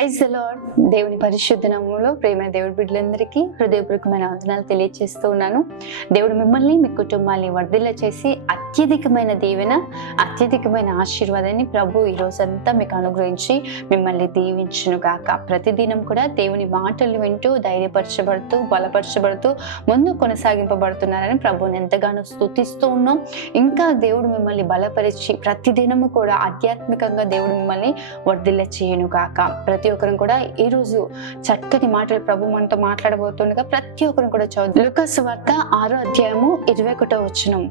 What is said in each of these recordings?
Praise the lord. దేవుని పరిశుద్ధ నామములో ప్రేమైన దేవుడి బిడ్డలందరికీ హృదయపూర్వకమైన వందనాలు తెలియజేస్తూ ఉన్నాను. దేవుడు మిమ్మల్ని, మీ కుటుంబాన్ని వర్ధిల్ల చేసి అత్యధికమైన దీవెన, అత్యధికమైన ఆశీర్వాదాన్ని ప్రభు ఈ రోజంతా మీకు అనుగ్రహించి మిమ్మల్ని దీవించును గాక. ప్రతిదినం కూడా దేవుని మాటలు వింటూ ధైర్యపరచబడుతూ బలపరచబడుతూ ముందు కొనసాగింపబడుతున్నారని ప్రభువుని ఎంతగానో స్తుతిస్తూ ఉన్నాం. ఇంకా దేవుడు మిమ్మల్ని బలపరిచి ప్రతిదినము కూడా ఆధ్యాత్మికంగా దేవుడు మిమ్మల్ని వర్ధిల్ల చేయను గాక. ప్రతి ఒక్కరు కూడా ఈ రోజు చక్కటి మాటలు ప్రభు మనతో మాట్లాడబోతుండగా ప్రతి ఒక్కరు కూడా చదువు. లూకాసు సువార్త 6వ అధ్యాయము 21వ వచనం.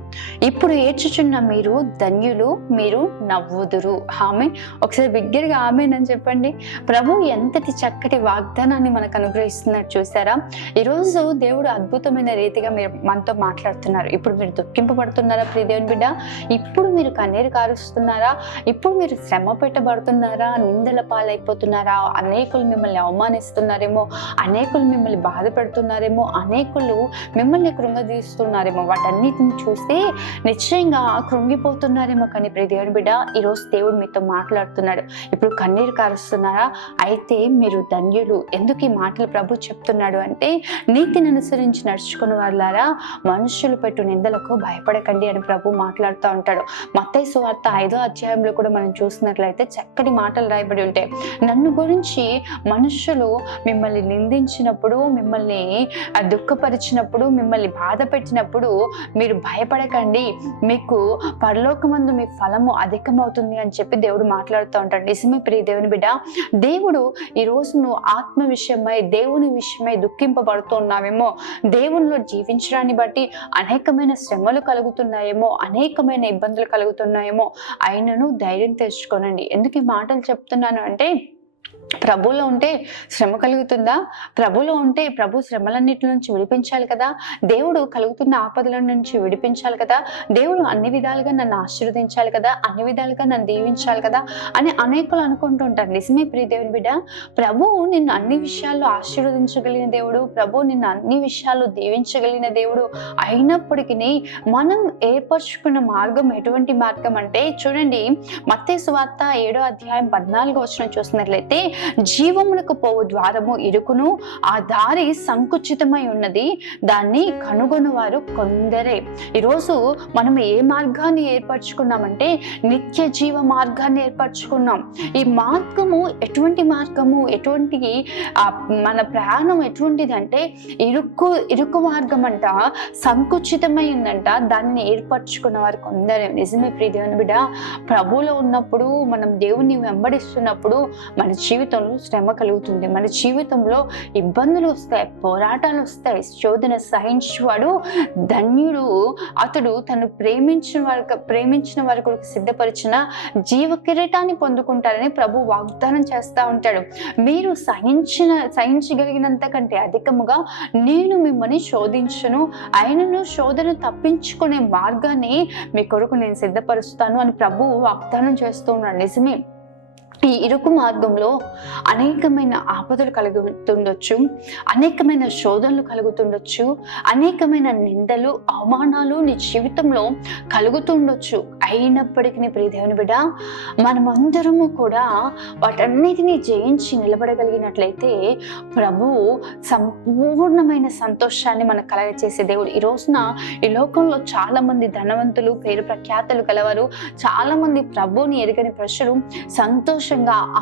ఇప్పుడు ఏడ్చుచున్న మీరు ధన్యులు, మీరు నవ్వుదురు. ఆమేన్. ఒకసారి బిగ్గరగా ఆమేన్ అని చెప్పండి. ప్రభు ఎంతటి చక్కటి వాగ్దానాన్ని మనకు అనుగ్రహిస్తున్నారు చూసారా. ఈరోజు దేవుడు అద్భుతమైన రీతిగా మీరు మనతో మాట్లాడుతున్నారు. ఇప్పుడు మీరు దుఃఖింపబడుతున్నారా ప్రియ దేవుని బిడ్డ? ఇప్పుడు మీరు కన్నీరు కారుస్తున్నారా? ఇప్పుడు మీరు శ్రమ పెట్టబడుతున్నారా? నిందల పాలైపోతున్నారా? అనేకులు మిమ్మల్ని అవమానిస్తున్నారేమో, అనేకులు మిమ్మల్ని బాధ పెడుతున్నారేమో, అనేకులు మిమ్మల్ని కృంగదీస్తున్నారేమో, వాటన్నిటిని చూస్తే నిశ్చయంగా కృంగిపోతున్నారేమో. కానీ ప్రియ దేవుని బిడ్డ, ఈరోజు దేవుడు మీతో మాట్లాడుతున్నాడు. ఇప్పుడు కన్నీరు కారుస్తున్నారా? అయితే మీరు ధన్యులు. ఎందుకు ఈ మాటలు ప్రభు చెప్తున్నాడు అంటే, నీతిని అనుసరించి నడుచుకున్న వాళ్ళారా, మనుషులు పెట్టు నిందలకు భయపడకండి అని ప్రభు మాట్లాడుతూ ఉంటాడు. మత్తయి సువార్త 5వ అధ్యాయంలో కూడా మనం చూసినట్లయితే చక్కటి మాటలు రాయబడి ఉంటాయి. నన్ను గురించి మనుషులు మిమ్మల్ని నిందించినప్పుడు, మిమ్మల్ని దుఃఖపరిచినప్పుడు, మిమ్మల్ని బాధ పెట్టినప్పుడు మీరు భయపడకండి, మీకు పరలోకమందు మీ ఫలము అధికమవుతుంది అని చెప్పి దేవుడు మాట్లాడుతూ ఉంటాడు. నిజమే ప్రియ దేవుని బిడ్డ, దేవుడు ఈరోజు నువ్వు ఆత్మ విషయమై, దేవుని విషయమై దుఃఖింపబడుతున్నావేమో, దేవునిలో జీవించడాన్ని బట్టి అనేకమైన శ్రమలు కలుగుతున్నాయేమో, అనేకమైన ఇబ్బందులు కలుగుతున్నాయేమో, అయినను ధైర్యం తెచ్చుకోనండి. ఎందుకు ఈ మాటలు చెప్తున్నాను అంటే, ప్రభులో ఉంటే శ్రమ కలుగుతుందా? ప్రభులో ఉంటే ప్రభు శ్రమలన్నిటి నుంచి విడిపించాలి కదా. దేవుడు కలుగుతున్న ఆపదల నుంచి విడిపించాలి కదా. దేవుడు అన్ని విధాలుగా నన్ను ఆశీర్వదించాలి కదా, అన్ని విధాలుగా నన్ను దీవించాలి కదా అని అనేకులు అనుకుంటుంటారు. నిజమే ప్రియ దేవుని బిడ్డ, ప్రభువు నిన్ను అన్ని విషయాల్లో ఆశీర్వదించగలిగిన దేవుడు, ప్రభు నిన్ను అన్ని విషయాల్లో దీవించగలిగిన దేవుడు. అయినప్పటికీ మనం ఏర్పరచుకున్న మార్గం ఎటువంటి మార్గం అంటే, చూడండి మత్తయి సువార్త 7వ అధ్యాయం 14వ వచనం చూసినట్లయితే, జీవమునకు పోవు ద్వారము ఇరుకును, ఆ దారి సంకుచితమై ఉన్నది, దాన్ని కనుగొని వారు కొందరే. ఈరోజు మనం ఏ మార్గాన్ని ఏర్పరచుకున్నామంటే, నిత్య జీవ మార్గాన్ని ఏర్పరచుకున్నాం. ఈ మార్గము ఎటువంటి మార్గము, ఎటువంటి మన ప్రయాణం ఎటువంటిది అంటే ఇరుకు మార్గం అంట, సంకుచితమై ఉందంట, దాన్ని ఏర్పరచుకున్న వారు కొందరే. నిజమే ప్రియ దేవుని బిడ్డ, ప్రభువులో ఉన్నప్పుడు, మనం దేవుని వెంబడిస్తున్నప్పుడు మన జీవితంలో శ్రమ కలుగుతుంది, మన జీవితంలో ఇబ్బందులు వస్తాయి, పోరాటాలు వస్తాయి. శోధన సహించువాడు ధన్యుడు, అతడు తను ప్రేమించిన వారి కొరకు సిద్ధపరిచిన జీవ కిరీటాన్ని పొందుకుంటారని ప్రభు వాగ్దానం చేస్తూ ఉంటాడు. మీరు సహించగలిగినంత కంటే అధికముగా నేను మిమ్మల్ని శోధించును, అయినను శోధన తప్పించుకునే మార్గాన్ని మీ కొరకు నేను సిద్ధపరుస్తాను అని ప్రభు వాగ్దానం చేస్తూ ఉన్నాడు. నిజమే, ఈ ఇరుకు మార్గంలో అనేకమైన ఆపదలు కలుగుతుండొచ్చు, అనేకమైన శోధనలు కలుగుతుండొచ్చు, అనేకమైన నిందలు, అవమానాలు నీ జీవితంలో కలుగుతుండొచ్చు. అయినప్పటికీ ప్రియ దేవుని బిడ్డ, మనమందరము కూడా వాటన్నిటినీ జయించి నిలబడగలిగినట్లయితే ప్రభు సంపూర్ణమైన సంతోషాన్ని మనకు కలగచేసే దేవుడు. ఈ రోజున ఈ లోకంలో చాలా మంది ధనవంతులు, పేరు ప్రఖ్యాతలు కలవారు, చాలా మంది ప్రభువుని ఎరగని ప్రజలు సంతోషంగా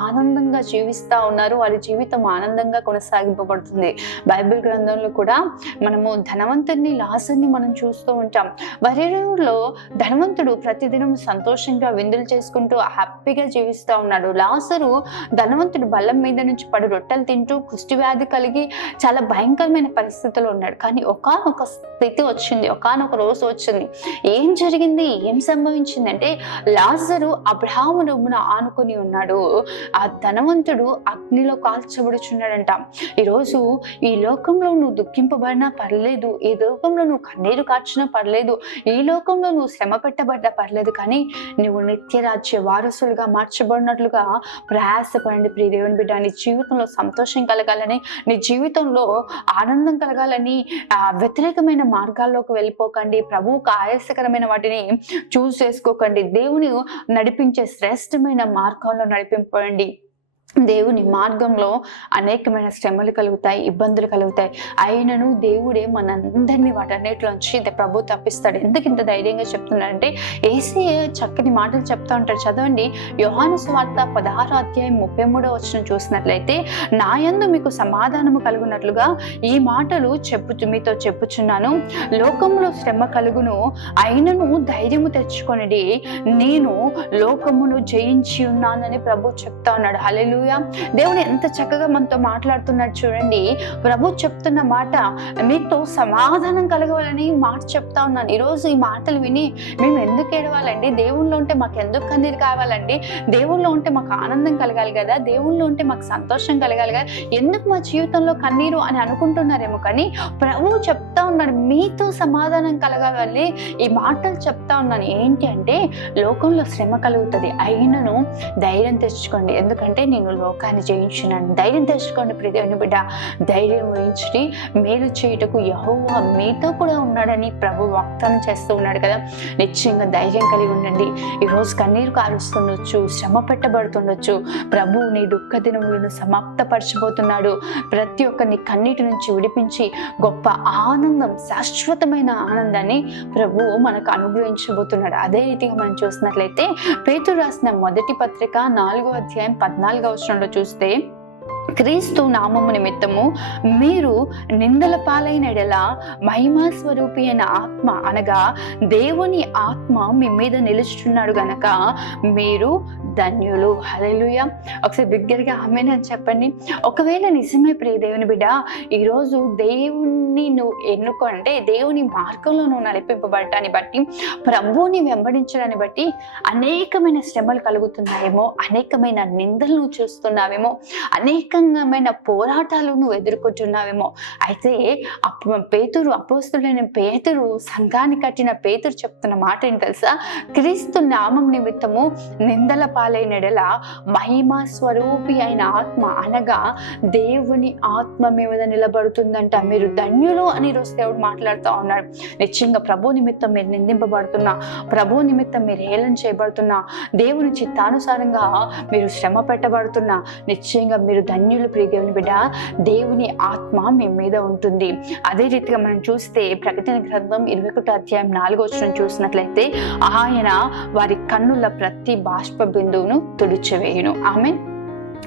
ఆనందంగా జీవిస్తూ ఉన్నారు. వారి జీవితం ఆనందంగా కొనసాగింపబడుతుంది. బైబిల్ గ్రంథంలో కూడా మనము ధనవంతుడిని, లాజరుని మనం చూస్తూ ఉంటాం. వారిలో ధనవంతుడు ప్రతిదినం సంతోషంగా విందులు చేసుకుంటూ హ్యాపీగా జీవిస్తూ ఉన్నాడు. లాజరు ధనవంతుడు బల్లం మీద నుంచి పడి రొట్టెలు తింటూ కుష్టి వ్యాధి కలిగి చాలా భయంకరమైన పరిస్థితిలో ఉన్నాడు. కానీ ఒకానొక స్థితి వచ్చింది, ఒకానొక రోజు వచ్చింది. ఏం జరిగింది, ఏం సంభవించింది అంటే, లాజరు అబ్రహాము రొమ్మున ఆనుకొని ఉన్నాడు, ఆ ధనవంతుడు అగ్నిలో కాల్చబడుచున్నాడంట. ఈరోజు ఈ లోకంలో నువ్వు దుఃఖింపబడినా పర్లేదు, ఈ లోకంలో నువ్వు కన్నీరు కార్చినా పర్లేదు, ఈ లోకంలో నువ్వు శ్రమ పెట్టబడ్డా పర్లేదు, కానీ నువ్వు నిత్య రాజ్య వారసులుగా మార్చబడినట్లుగా ప్రయాసపడండి ప్రియ దేవుని బిడ్డ. నీ జీవితంలో సంతోషం కలగాలని, నీ జీవితంలో ఆనందం కలగాలని వ్యతిరేకమైన మార్గాల్లోకి వెళ్ళిపోకండి. ప్రభువుకు ఆయాసకరమైన వాటిని చూస్ చేసుకోకండి. దేవుని నడిపించే శ్రేష్టమైన మార్గంలో నడిపింపండి. దేవుని మార్గంలో అనేకమైన శ్రమలు కలుగుతాయి, ఇబ్బందులు కలుగుతాయి. అయినను దేవుడే మనందరినీ వాటన్నిటిలోంచి ప్రభు తప్పిస్తాడు. ఎందుకు ఇంత ధైర్యంగా చెప్తున్నాడంటే యేసయ్య చక్కని మాటలు చెప్తా ఉంటాడు. చదవండి, యోహాను సువార్త 16:33 చూసినట్లయితే, నా యందు మీకు సమాధానము కలుగునట్లుగా ఈ మాటలు మీతో చెప్పుచున్నాను. లోకములో శ్రమ కలుగును, అయినను ధైర్యము తెచ్చుకొనిడి, నేను లోకమును జయించి ఉన్నానని ప్రభు చెప్తా ఉన్నాడు. హల్లెలూయా. దేవుడు ఎంత చక్కగా మనతో మాట్లాడుతున్నాడు చూడండి. ప్రభు చెప్తున్న మాట, మీతో సమాధానం కలగవాలని మాట చెప్తా ఉన్నాను. ఈరోజు ఈ మాటలు విని మేము ఎందుకు ఏడవాలండి? దేవుళ్ళో ఉంటే మాకు ఎందుకు కన్నీరు కావాలండి? దేవుళ్ళో ఉంటే మాకు ఆనందం కలగాలి కదా, దేవుళ్ళో ఉంటే మాకు సంతోషం కలగాలి కదా, ఎందుకు మా జీవితంలో కన్నీరు అని అనుకుంటున్నారేమో. కానీ ప్రభు చెప్తా ఉన్నాడు, మీతో సమాధానం కలగాలి. ఈ మాటలు చెప్తా ఉన్నాను. ఏంటి అంటే, లోకంలో శ్రమ కలుగుతుంది, అయినను ధైర్యం తెచ్చుకోండి, ఎందుకంటే నేను లోకాన్ని జయించున్నాను. ధైర్యం తెచ్చుకోండి ప్రియదేవుని బిడ్డ, ధైర్యం వహించి మేలు చేయుటకు యెహోవా మీతో కూడా ఉన్నాడని ప్రభు వాగ్దానం చేస్తూ ఉన్నాడు కదా. నిశ్చయంగా ధైర్యం కలిగి ఉండండి. ఈరోజు కన్నీరు కారుస్తుండొచ్చు, శ్రమ పెట్టబడుతుండొచ్చు. ప్రభు నీ దుఃఖ దినములను సమాప్తపరచబోతున్నాడు. ప్రతి ఒక్కరిని కన్నీటి నుంచి విడిపించి గొప్ప ఆనందం, శాశ్వతమైన ఆనందాన్ని ప్రభు మనకు అనుగ్రహించబోతున్నాడు. అదే రీతిగా మనం చూసినట్లయితే పేతురు రాసిన మొదటి పత్రిక 4:14 చూస్తే, క్రీస్తు నామము నిమిత్తము మీరు నిందల పాలైన ఎడల మహిమా స్వరూపి అయిన ఆత్మ అనగా దేవుని ఆత్మ మీ మీద నిలుచున్నాడు గనక మీరు ధన్యులు. హల్లెలూయా. ఒకసారి బిగ్గరగా ఆమేన్ అని చెప్పండి. ఒకవేళ నిజమే ప్రియ దేవుని బిడ్డ, ఈరోజు దేవుణ్ణి నువ్వు ఎన్నుకుంటే, దేవుని మార్గంలో నువ్వు నడిపింపబడటాన్ని బట్టి, ప్రభువుని వెంబడించడాన్ని బట్టి అనేకమైన శ్రమలు కలుగుతున్నాయేమో, అనేకమైన నిందలు నువ్వు చూస్తున్నావేమో, అనేకమైన పోరాటాలు నువ్వు ఎదుర్కొంటున్నావేమో. అయితే పేతురు, అపోస్తుడైన పేతురు, సంఘాన్ని కట్టిన పేతురు చెప్తున్న మాట ఏంటి తెలుసా? క్రీస్తు నామం నిమిత్తము నిందల పాలైనడల మహిమా స్వరూపి అయిన ఆత్మ అనగా దేవుని ఆత్మ మీద నిలబడుతుందంట. మీరు ధన్యులు అని ఈరోజు దేవుడు మాట్లాడుతూ ఉన్నాడు. నిశ్చయంగా ప్రభు నిమిత్తం మీరు నిందింపబడుతున్నా, ప్రభు నిమిత్తం మీరు హేళన చేయబడుతున్నా, దేవుని చిత్తానుసారంగా మీరు శ్రమ పెట్టబడుతున్నా, నిశ్చయంగా మీరు ధన్యులు ప్రియ దేవుని బిడ్డ. దేవుని ఆత్మ మీ మీద ఉంటుంది. అదే రీతిగా మనం చూస్తే ప్రకటన గ్రంథం 21:4 చూసినట్లయితే, ఆయన వారి కన్నుల ప్రతి బాష్ప బిందువును తుడిచివేయును. ఆమేన్.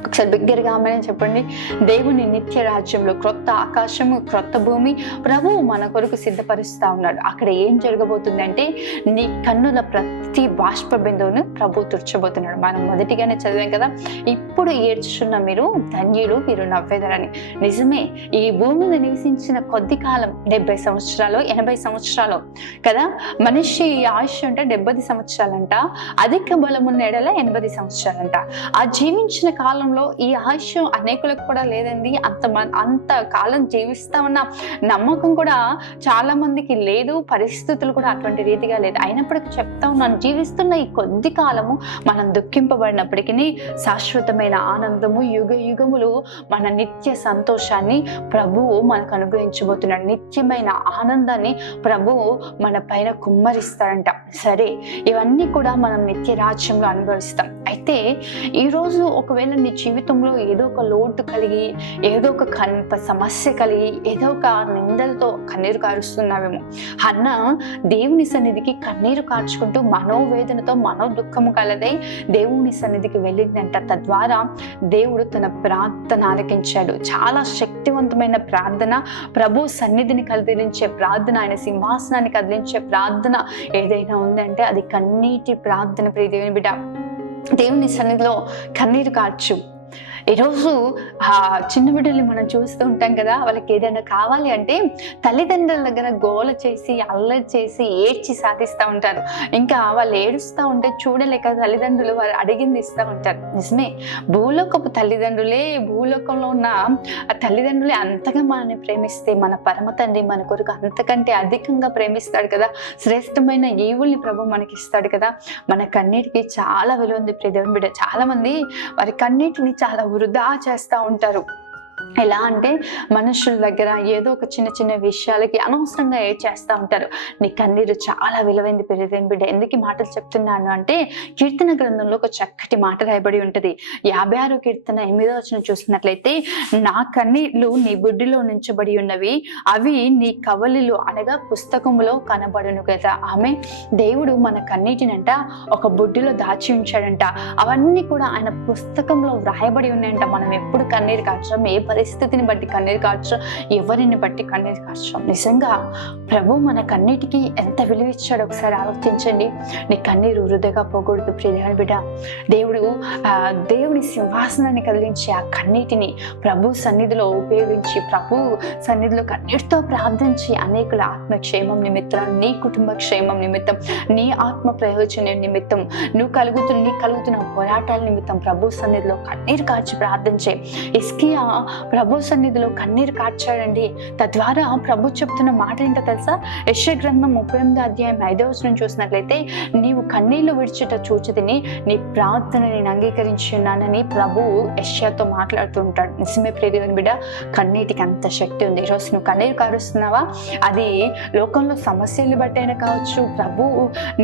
ఒకసారి బిగ్గరగా ఆమేన్ చెప్పండి. దేవుని నిత్య రాజ్యంలో క్రొత్త ఆకాశము, క్రొత్త భూమి ప్రభువు మన కొరకు సిద్ధపరుస్తా ఉన్నాడు. అక్కడ ఏం జరగబోతుంది అంటే, నీ కన్నుల ప్రతి బాష్ప బిందువును ప్రభు తుడిచబోతున్నాడు. మనం మొదటిగానే చదివాం కదా, ఇప్పుడు ఏడ్చున్న మీరు ధన్యులు, మీరు నవ్వేదరని. నిజమే, ఈ భూమి మీద నివసించిన కొద్ది కాలం 70 సంవత్సరాలు 80 సంవత్సరాలు కదా. మనిషి ఆయుష్ అంటే 70 సంవత్సరాలంట, అధిక బలమున్న ఎడల 80 సంవత్సరాలంట. ఆ జీవించిన కాలంలో ఈ ఆయుష్ అనేకులకు కూడా లేదండి. అంత కాలం జీవిస్తామన్న నమ్మకం కూడా చాలా మందికి లేదు, పరిస్థితులు కూడా అటువంటి రీతిగా లేదు. అయినప్పటికీ చెప్తా ఉన్నాను, జీవిస్తున్న ఈ కొద్ది కాలము మనం దుఃఖింపబడినప్పటికీ శాశ్వతమైన ఆనందము, యుగ యుగములు మన నిత్య సంతోషాన్ని ప్రభువు మనకు అనుగ్రహించబోతున్నాడు. నిత్యమైన ఆనందాన్ని ప్రభువు మన పైన కుమ్మరిస్తాడంట. సరే, ఇవన్నీ కూడా మనం నిత్య రాజ్యంలో అనుభవిస్తాం. అయితే ఈరోజు ఒకవేళ నీ జీవితంలో ఏదో ఒక లోటు కలిగి, ఏదో ఒక సమస్య కలిగి, ఏదో ఒక నిందలతో కన్నీరు కారుస్తున్నావేమో. అన్న దేవుని సన్నిధికి కన్నీరు కార్చుకుంటూ మనోవేదనతో, మనోదుఖము కలదై దేవుని సన్నిధికి వెళ్ళిందంట. తద్వారా దేవుడు తన ప్రార్థన ఆలకించాడు. చాలా శక్తివంతమైన ప్రార్థన, ప్రభు సన్నిధిని కదిలించే ప్రార్థన, ఆయన సింహాసనాన్ని కదిలించే ప్రార్థన ఏదైనా ఉందంటే అది కన్నీటి ప్రార్థన. ప్రియ దేవుని బిడ్డ, దేవుని సన్నిధిలో కన్నీరు కార్చు. ఈరోజు ఆ చిన్న బిడ్డల్ని మనం చూస్తూ ఉంటాం కదా, వాళ్ళకి ఏదైనా కావాలి అంటే తల్లిదండ్రుల దగ్గర గోల చేసి, అల్లరి చేసి, ఏడ్చి సాధిస్తూ ఉంటారు. ఇంకా వాళ్ళు ఏడుస్తూ ఉంటే చూడలేక తల్లిదండ్రులు వారు అడిగింది ఇస్తూ ఉంటారు. నిజమే, భూలోకపు తల్లిదండ్రులే, భూలోకంలో ఉన్న ఆ తల్లిదండ్రులే అంతగా మనల్ని ప్రేమిస్తే మన పరమ తండ్రి మన కొరకు అంతకంటే అధికంగా ప్రేమిస్తాడు కదా. శ్రేష్టమైన ఈవుల్ని ప్రభు మనకి ఇస్తాడు కదా. మన కన్నీటికి చాలా విలువ ఉంది ప్రియ దేవుని బిడ్డ. చాలా మంది వారి కన్నీటిని చాలా వృధా చేస్తూ ఉంటారు. ఎలా అంటే మనుషుల దగ్గర ఏదో ఒక చిన్న చిన్న విషయాలకి అనవసరంగా ఏడ్చేస్తూ ఉంటారు. నీ కన్నీరు చాలా విలువైంది ప్రియమైన బిడ్డ. ఎందుకు ఈ మాటలు చెప్తున్నాను అంటే, కీర్తన గ్రంథంలో ఒక చక్కటి మాట రాయబడి ఉంటుంది. 56 కీర్తన 8వ వచనం చూసినట్లయితే, నా కన్నీళ్లు నీ బుడ్డిలో నుంచబడి ఉన్నవి, అవి నీ కవలిలో అనగా పుస్తకములో కనబడును కదా. ఆమె దేవుడు మన కన్నీటినంట ఒక బుడ్డిలో దాచి ఉంచాడంట. అవన్నీ కూడా ఆయన పుస్తకంలో వ్రాయబడి ఉన్నాయంట. మనం ఎప్పుడు కన్నీరు కార్చం, ఏ పరిస్థితిని బట్టి కన్నీరు కార్చం, ఎవరిని బట్టి కన్నీరు కార్చం. నిజంగా ప్రభు మన కన్నీటికి ఎంత విలువ ఇచ్చాడో ఒకసారి ఆలోచించండి. నీ కన్నీరు వృధాగా పోకూడదు ప్రియమైన బిడ్డ. దేవుడి సింహాసనాన్ని కదిలించి ఆ కన్నీటిని ప్రభు సన్నిధిలో ఉపయోగించి, ప్రభు సన్నిధిలో కన్నీటితో ప్రార్థించి అనేకుల ఆత్మక్షేమం నిమిత్తం, నీ కుటుంబ క్షేమం నిమిత్తం, నీ ఆత్మ ప్రయోజనం నిమిత్తం, నీ కలుగుతున్న పోరాటాల నిమిత్తం ప్రభు సన్నిధిలో కన్నీరు కార్చి ప్రార్థించే హిజ్కియా ప్రభు సన్నిధిలో కన్నీరు కార్చాడండి. తద్వారా ప్రభు చెప్తున్న మాట ఏంటో తెలుసా? యెషయా గ్రంథం 38వ అధ్యాయం 5వ వచనం చూసినట్లయితే, నీవు కన్నీళ్లు విడిచిట చూచితిని, నీ ప్రార్థన నేను అంగీకరించి ఉన్నానని ప్రభువు యెషయాతో మాట్లాడుతూ ఉంటాడు. నిజమే ప్రియమైన బిడ్డ, కన్నీటికి అంత శక్తి ఉంది. ఈరోజు నువ్వు కన్నీరు కారుస్తున్నావా? అది లోకంలో సమస్యలు బట్టైనా కావచ్చు, ప్రభు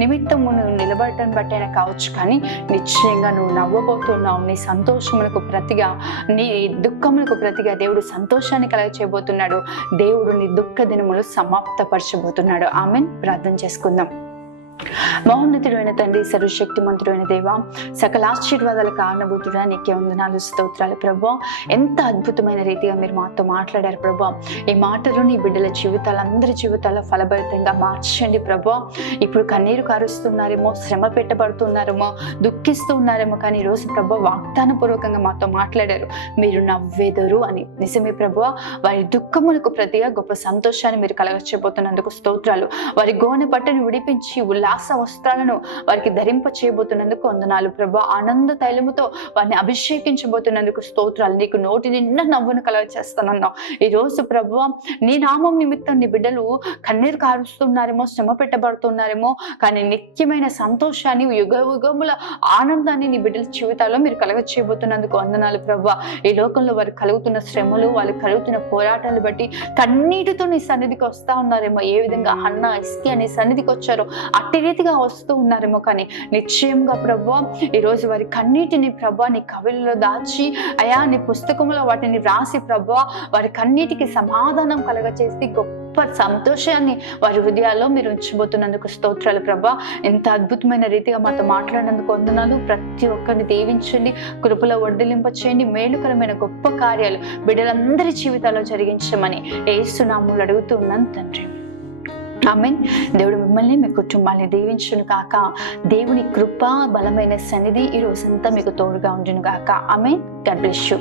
నిమిత్తము నువ్వు నిలబడటాన్ని బట్టైనా కావచ్చు, కానీ నిశ్చయంగా నువ్వు నవ్వబోతున్నావు. నీ సంతోషములకు ప్రతిగా, నీ దుఃఖములకు ప్రతిగా దేవుడు సంతోషాన్ని కలగ చేయబోతున్నాడు. దేవుడు నీ దుఃఖ దినములు సమాప్తపరచబోతున్నాడు. ఆమెన్. ప్రార్థన చేసుకుందాం. మహోన్నతుడైన తండ్రి, సర్వశక్తిమంతుడైన దేవ, సకల ఆశీర్వాదాల కారణభూతుడా, నీకే వందనాలు, స్తోత్రాలు ప్రభా. ఎంత అద్భుతమైన రీతిగా మీరు మాతో మాట్లాడారు ప్రభా. ఈ మాటలు నీ బిడ్డల జీవితాలు, అందరి జీవితాల్లో ఫలభరితంగా మార్చండి ప్రభా. ఇప్పుడు కన్నీరు కారుస్తున్నారేమో, శ్రమ పెట్టబడుతున్నారేమో, దుఃఖిస్తూ ఉన్నారేమో, కానీ ఈరోజు ప్రభా వాగ్దాన పూర్వకంగా మాతో మాట్లాడారు, మీరు నవ్వేదరు అని. నిజమే ప్రభా, వారి దుఃఖములకు ప్రతిగా గొప్ప సంతోషాన్ని మీరు కలగచేయబోతున్నందుకు స్తోత్రాలు. వారి గోనె పట్టును విడిపించి ఉల్లాస వస్త్రాలను వారికి ధరింప చేయబోతున్నందుకు వందనాలు ప్రభా. ఆనంద తైలముతో వారిని అభిషేకించబోతున్నందుకు స్తోత్రాలు. నీకు నోటి నిండా నవ్వును కలగ చేస్తానన్నావు. ఈ రోజు ప్రభా, నీ నామం నిమిత్తం నీ బిడ్డలు కన్నీరు కారుస్తున్నారేమో, శ్రమ పెట్టబడుతున్నారేమో, కానీ నిత్యమైన సంతోషాన్ని, యుగ యుగముల ఆనందాన్ని నీ బిడ్డల జీవితాల్లో మీరు కలగ చేయబోతున్నందుకు వందనాలు ప్రభా. ఈ లోకంలో వారు కలుగుతున్న శ్రమలు, వాళ్ళు కలుగుతున్న పోరాటాలు బట్టి కన్నీటితో నీ సన్నిధికి వస్తా ఉన్నారేమో. ఏ విధంగా హన్నా, హిజ్కియా నీ సన్నిధికి వచ్చారో అట్టి రీతిగా వస్తూ ఉన్నారేమో, కానీ నిశ్చయంగా ప్రభా ఈరోజు వారి కన్నీటిని ప్రభా నీ కవిల్లో దాచి, అయా నీ పుస్తకంలో వాటిని వ్రాసి ప్రభా వారి కన్నీటికి సమాధానం కలగచేసి గొప్ప సంతోషాన్ని వారి హృదయాల్లో మీరు ఉంచబోతున్నందుకు స్తోత్రాలు ప్రభా. ఎంత అద్భుతమైన రీతిగా మాతో మాట్లాడినందుకు వందనాలు. ప్రతి ఒక్కరిని దీవించండి, కృపలో వర్ధిలింప చేయండి. మేలుకరమైన గొప్ప కార్యాలు బిడ్డలందరి జీవితాల్లో జరిగించమని యేసు నామములో అడుగుతూ ఉన్నాను తండ్రి. ఆమెన్. దేవుడు మిమ్మల్ని, మీ కుటుంబాన్ని దీవించును కాక. దేవుని కృప, బలమైన సన్నిధి ఈ రోజంతా మీకు తోడుగా ఉండును గాక. ఆమెన్. God bless you.